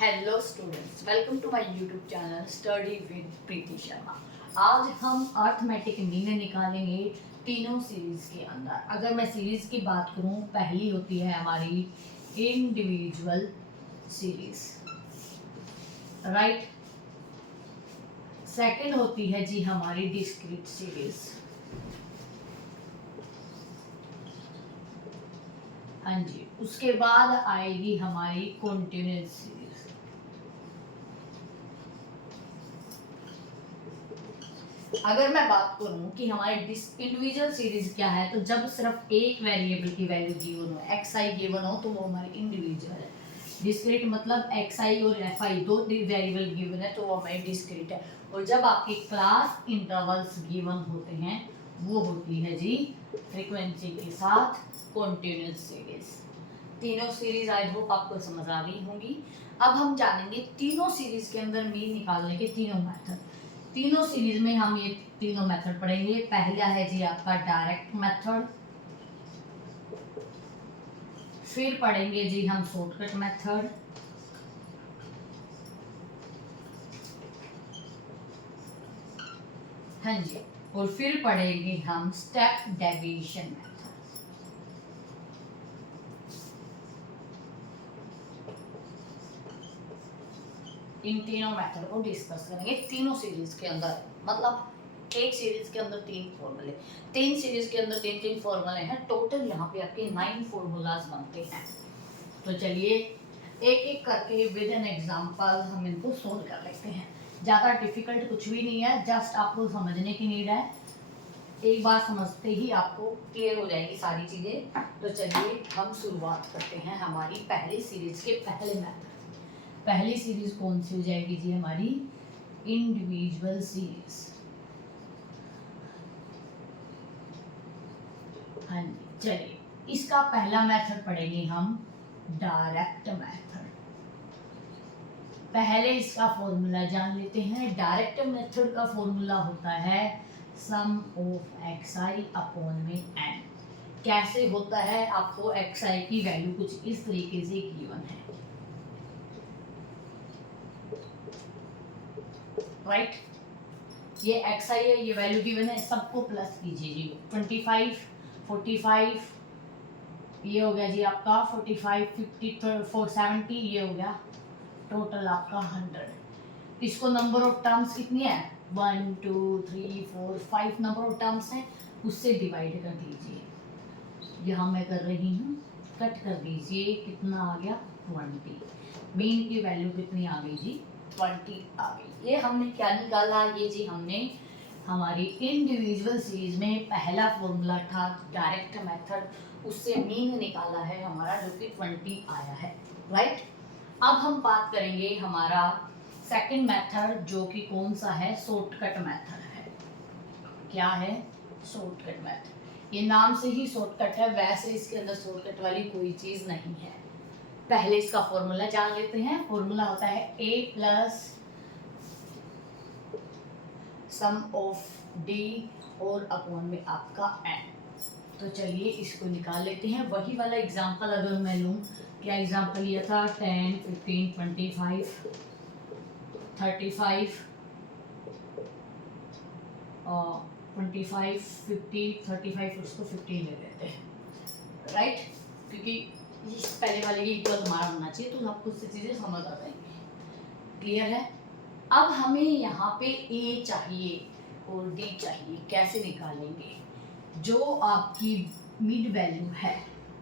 Hello students, welcome to my YouTube channel study with Preeti Sharma. आज हम arithmetic mean निकालेंगे तीनों सीरीज के अंदर। अगर मैं सीरीज की बात करूं, पहली होती है हमारी इंडिविजुअल सीरीज, राइट। सेकंड होती है जी हमारी डिस्क्रीट सीरीज, हाँ जी। उसके बाद आएगी हमारी कॉन्टिन्यूअस सीरीज। अगर मैं बात करूं कि हमारे इंडिविजुअल सीरीज क्या है, तो जब सिर्फ एक वेरिएबल की वैल्यू गिवन हो, एक्स आई गिवन हो, तो वो हमारी इंडिविजुअल है। डिस्क्रीट मतलब एक्स आई और एफ आई दो वेरिएबल गिवन है, तो वो हमारी डिस्क्रीट है। और जब आपके क्लास इंटरवल्स गिवन होते हैं, वो होती है जी फ्रीक्वेंसी के साथ कॉन्टिन्यूअस सीरीज। तीनों सीरीज आई होप आपको समझ आ गई होंगी। अब हम जानेंगे तीनों सीरीज के अंदर मीन निकालने के तीनों मेथड। तीनों सीरीज में हम ये तीनों मेथड पढ़ेंगे। पहला है जी आपका डायरेक्ट मेथड, फिर पढ़ेंगे जी हम शॉर्टकट मेथड, हाँ जी, और फिर पढ़ेंगे हम स्टेप डेविएशन मेथड। इन तीनों मेथड को डिस्कस करेंगे तीनों सीरीज के अंदर। मतलब एक सीरीज के अंदर तीन फॉर्मूले, तीन सीरीज के अंदर तीन तीन फॉर्मूले हैं। टोटल यहाँ पे आपके 9 फॉर्मूलाज बनते हैं। तो चलिए एक एक करके विद एन एग्जांपल हम इनको सोल्व कर लेते हैं। ज़्यादा डिफिकल्ट कुछ भी नहीं है, जस्ट आपको समझने की नीड है। एक बार समझते ही आपको क्लियर हो जाएगी सारी चीज़ें। तो चलिए हम शुरुआत करते हैं हमारी पहली सीरीज के पहले मेथड। पहली सीरीज कौन सी हो जाएगी जी हमारी इंडिविजुअल सीरीज, हाँ जी। चलिए इसका पहला मेथड पढ़ेंगे हम डायरेक्ट मेथड। पहले इसका फॉर्मूला जान लेते हैं। डायरेक्ट मेथड का फॉर्मूला होता है सम ऑफ एक्स आई अपॉन में एन। कैसे होता है, आपको एक्स आई की वैल्यू कुछ इस तरीके से गिवन है, राइट। ये एक्स आई है, ये वैल्यू गिवन है, सबको प्लस कीजिए जी। 25, 45, ये हो गया जी आपका 45, 50, 470, ये हो गया टोटल आपका 100। इसको नंबर ऑफ टर्म्स कितनी है, 1 2 3 4 5 नंबर ऑफ टर्म्स है, उससे डिवाइड कर दीजिए। यहाँ मैं कर रही हूँ, कट कर दीजिए। कितना आ गया, 20। मीन की वैल्यू कितनी आ गई जी, 20 आ गई। ये हमने क्या निकाला, ये जी हमने हमारी इंडिविजुअल सीरीज में पहला फॉर्मूला था डायरेक्ट मेथड, उससे मीन निकाला है हमारा, जो कि 20 आया है, राइट। अब हम बात करेंगे हमारा सेकंड मेथड, जो कि कौन सा है, शॉर्टकट मेथड है। क्या है, शॉर्टकट मेथड। ये नाम से ही शॉर्टकट है, वैसे इसके अंदर शॉर्टकट वाली कोई चीज नहीं है। पहले इसका फॉर्मूला जान लेते हैं। फॉर्मूला होता है a plus sum of D और अपॉन में आपका n। तो चलिए इसको निकाल लेते हैं। वही वाला एग्जांपल अगर मैं लूँ, क्या एग्जांपल लिया था, 10 15 25 35 और 25 50 35, उसको 15 ले लेते हैं, राइट। क्योंकि इस पहले वाले की इक्वल हमारा होना चाहिए, तो आपको उससे चीज़ें समझ आ जाएंगी। क्लियर है। अब हमें यहाँ पे a चाहिए और d चाहिए। कैसे निकालेंगे, जो आपकी मिड वैल्यू है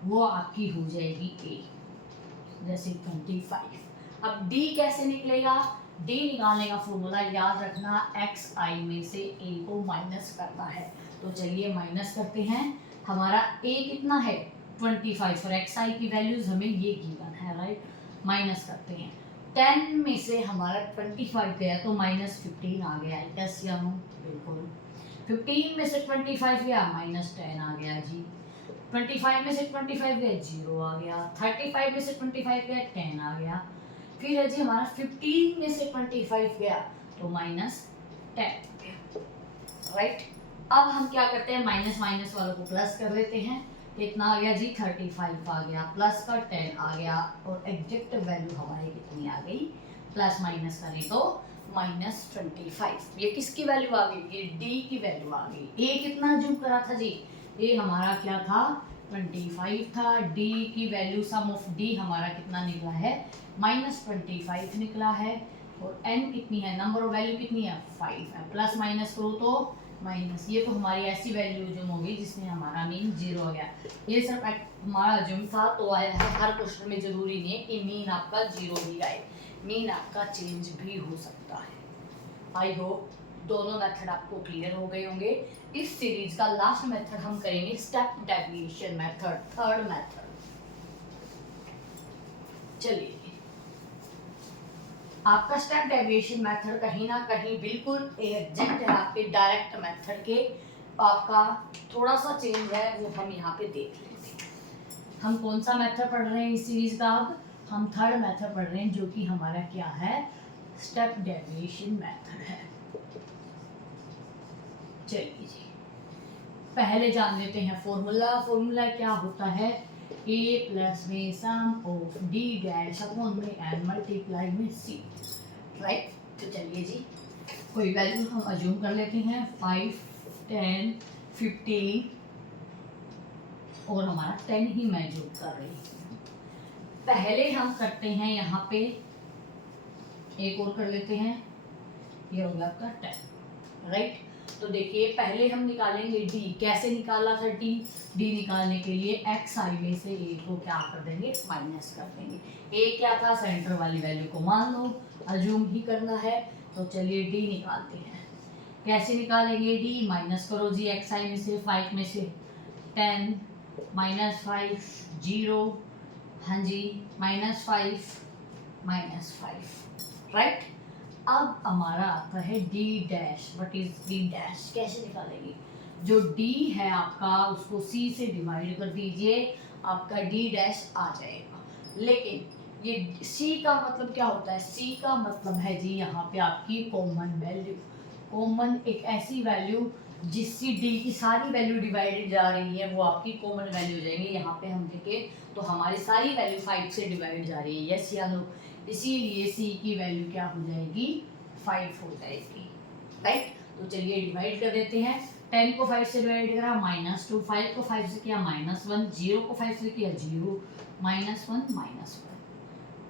वो आपकी हो जाएगी a, जैसे 25। अब d कैसे निकलेगा, d निकालने का फॉर्मूला याद रखना, एक्स आई में से a को माइनस करना है। तो चलिए माइनस करते हैं। हमारा a कितना है, 25, और एक्स आई की वैल्यूज हमें ये गिवन है, राइट। माइनस करते हैं, 10 में से हमारा 25 गया तो माइनस 15 आ गया। यस या नो, बिल्कुल। 15 में से 25 गया, माइनस 10 आ गया जी। 25 में से 25 गया, 0 आ गया। 35 में से 25 गया, 10 आ गया। फिर है जी हमारा 15 में से 25 गया तो माइनस 10 गया, राइट। अब हम क्या करते हैं, माइनस माइनस वालों को प्लस कर लेते हैं। कितना आ गया जी 35 आ गया, प्लस का 10 आ गया, और एग्जैक्ट वैल्यू हमारी कितनी आ गई, प्लस माइनस करें तो -25। ये किसकी वैल्यू आ गई, ये डी की वैल्यू आ गई। ए कितना जूम करा था जी, ए हमारा क्या था 25 था, डी की वैल्यू सम ऑफ डी हमारा कितना निकला है -25 निकला है, और एन कितनी है, नंबर ऑफ वैल्यू कितनी है 5 है, प्लस माइनस करो तो माइनस, ये तो हमारी ऐसी वैल्यू जूम होगी जिसमें हमारा मीन 0 आ गया। ये सिर्फ हमारा जूम था तो आया है, हर क्वेश्चन में जरूरी नहीं है कि मीन आपका 0 ही आए, मीन आपका चेंज भी हो सकता है। आई होप दोनों मेथड आपको क्लियर हो गए होंगे। इस सीरीज का लास्ट मेथड हम करेंगे step deviation method, third method. चलिए, आपका स्टेप डेविएशन मेथड कहीं ना कहीं बिल्कुल एग्जैक्ट है आपके डायरेक्ट मेथड के, आपका थोड़ा सा चेंज है वो हम यहाँ पे देख लेते हैं। हम कौन सा मेथड पढ़ रहे हैं इस सीरीज का, अब हम थर्ड मेथड पढ़ रहे हैं जो कि हमारा क्या है, स्टेप डेविएशन मेथड है। चलिए जी, पहले जान लेते हैं फॉर्मूला। फॉर्मूला क्या होता है, a प्लस में सम ऑफ d डैश अपॉन में n मल्टीप्लाई में c, राइट। तो चलिए जी, कोई वैल्यू हम अज्यूम कर लेते हैं 5, 10, 15, और हमारा 10 ही मैं अज्यूम कर रही हूँ। पहले हम करते हैं यहाँ पे एक और कर लेते हैं, ये हो गया आपका 10, राइट। तो देखिए पहले हम निकालेंगे d, कैसे निकाला था d निकालने के लिए x आई में से a को क्या कर देंगे, माइनस कर देंगे। a क्या था, सेंटर वाली वैल्यू को मान लो, अज्यूम ही करना है। तो चलिए d निकालते हैं, कैसे निकालेंगे d, माइनस करो जी, x आई में से 5 में से 10 -5 0, हाँ जी -5 -5, राइट। अब हमारा आता है d dash, what is d dash, कैसे निकालेंगे, जो d है आपका उसको c से डिवाइड कर दीजिए, आपका d डैश आ जाएगा। लेकिन ये c का मतलब क्या होता है, c का मतलब है जी यहाँ पे आपकी कॉमन वैल्यू। कॉमन एक ऐसी वैल्यू जिससे d की सारी वैल्यू डिवाइडेड जा रही है, वो आपकी कॉमन वैल्यू हो जाएंगे। यहाँ पे हम देखें तो हमारी सारी वैल्यू 5 से डिवाइड जा रही है, यस या नो, इसीलिए c की वैल्यू क्या हो जाएगी 5 हो जाएगी, राइट। तो चलिए डिवाइड कर देते हैं, 10 को 5 से डिवाइड करा -2, 5 को 5 से किया -1, 0 को 5 से किया 0, -1 -1,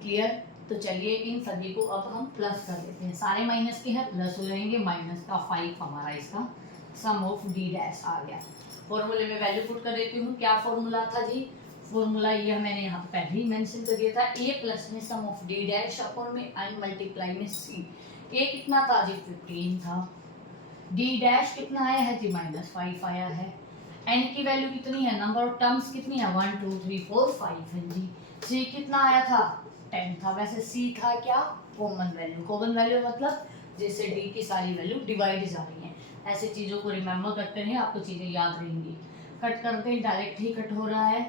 क्लियर। तो चलिए इन सभी को अब हम प्लस कर देते हैं, सारे माइनस के हैं प्लस हो जाएंगे, माइनस का 5 हमारा इसका सम ऑफ d डैश आ गया। फॉर्मूले में वैल्यू पुट कर देती हूँ, क्या फॉर्मूला था जी, फॉर्मूला ये मैंने यहाँ पे पहले ही मेंशन कर दिया था, a प्लस में सम ऑफ d डैश अपॉन में n मल्टीप्लाई में c। a कितना था जी 15 था, d डैश कितना आया है जी -5 आया है, n की वैल्यू कितनी है, नंबर ऑफ टर्म्स कितनी है 1 2 3 4 5 है जी, c कितना आया था 10 था। वैसे c था क्या, कॉमन वैल्यू। कॉमन वैल्यू मतलब जैसे d की सारी वैल्यू डिवाइड जा रही है, ऐसे चीज़ों को रिमेम्बर करते रहे, आपको चीज़ें याद रहेंगी। कट करते हैं, डायरेक्ट ही कट हो रहा है,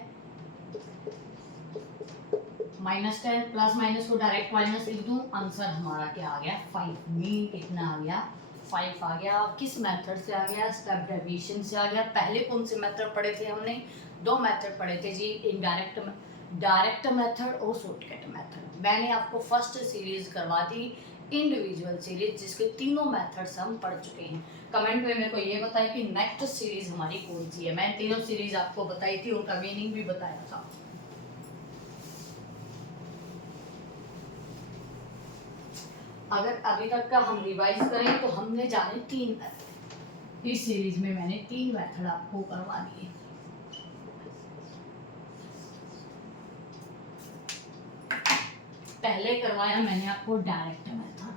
-10 प्लस माइनस को डायरेक्ट माइनस लिख दूं, आंसर हमारा क्या आ गया 5, मीन कितना आ गया 5 आ गया। किस मेथड से आ गया, स्टेप डेविएशन से आ गया। पहले कौन से मेथड पढ़े थे हमने, 2 मेथड पढ़े थे जी, इनडायरेक्ट डायरेक्ट मेथड और शॉर्टकट मेथड। मैंने आपको फर्स्ट सीरीज करवा दी इंडिविजुअल सीरीज, जिसके तीनों मेथड्स हम पढ़ चुके हैं। कमेंट में मेरे को ये बताएं कि नेक्स्ट सीरीज हमारी कौन सी है। मैं तीनों सीरीज आपको बताई थी, उनका मीनिंग भी बताया था। अगर अभी तक का हम रिवाइज करें तो हमने जाने 3 मेथड, इस सीरीज में मैंने 3 मेथड आपको करवा दिए। पहले करवाया मैंने आपको direct method,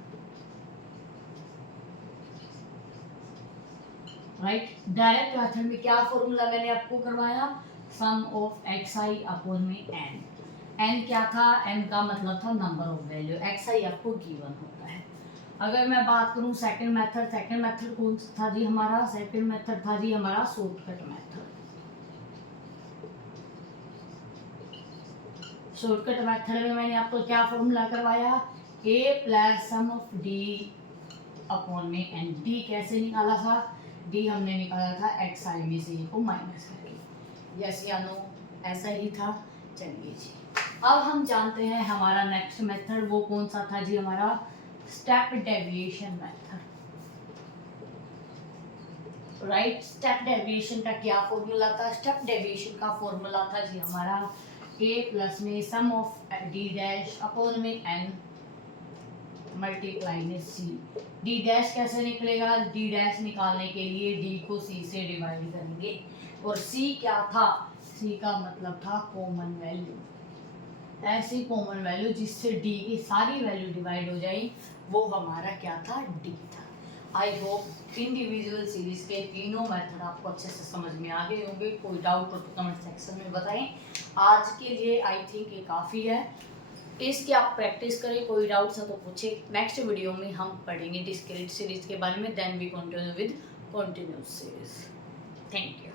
right. Direct method में क्या फॉर्मूला मैंने आपको करवाया, सम ऑफ एक्स आई अपॉन में एन। एन क्या था, एन का मतलब था नंबर ऑफ वैल्यू, एक्स आई आपको गिवन होता है। अगर मैं बात करूं सेकंड मेथड कौन सा था जी हमारा, सेकंड मेथड था जी हमारा शॉर्टकट मेथड। शॉर्टकट मेथड में मैंने आपको क्या फॉर्मूला करवाया, a plus sum of d upon में n। d कैसे निकाला था, d हमने निकाला था x i में से a को माइनस करके। यस या नो, ऐसा ही था। चलिए जी, अब हम जानते हैं हमारा नेक्स्ट मेथड वो कौन सा था जी, हमारा step deviation method. Right, step deviation का क्या फॉर्मूला था? स्टेप डेविएशन का फॉर्मूला था जी हमारा a प्लस में सम ऑफ डी डैश अपॉन में n मल्टीप्लाई में c। डी डैश कैसे निकलेगा? डी डैश निकालने के लिए d को c से डिवाइड करेंगे, और c क्या था? c का मतलब था कॉमन वैल्यू, ऐसी कॉमन वैल्यू जिससे d की सारी वैल्यू डिवाइड हो जाए, वो हमारा क्या था? d था। आई होप इंडिविजुअल सीरीज के तीनों मेथड आपको अच्छे से समझ में आ गए होंगे। कोई डाउट हो तो कमेंट सेक्शन में बताएं। आज के लिए आई थिंक ये काफ़ी है, इसकी आप प्रैक्टिस करें। कोई डाउट्स है तो पूछें। नेक्स्ट वीडियो में हम पढ़ेंगे डिस्क्रीट सीरीज के बारे में, then we continue with continuous series. Thank you.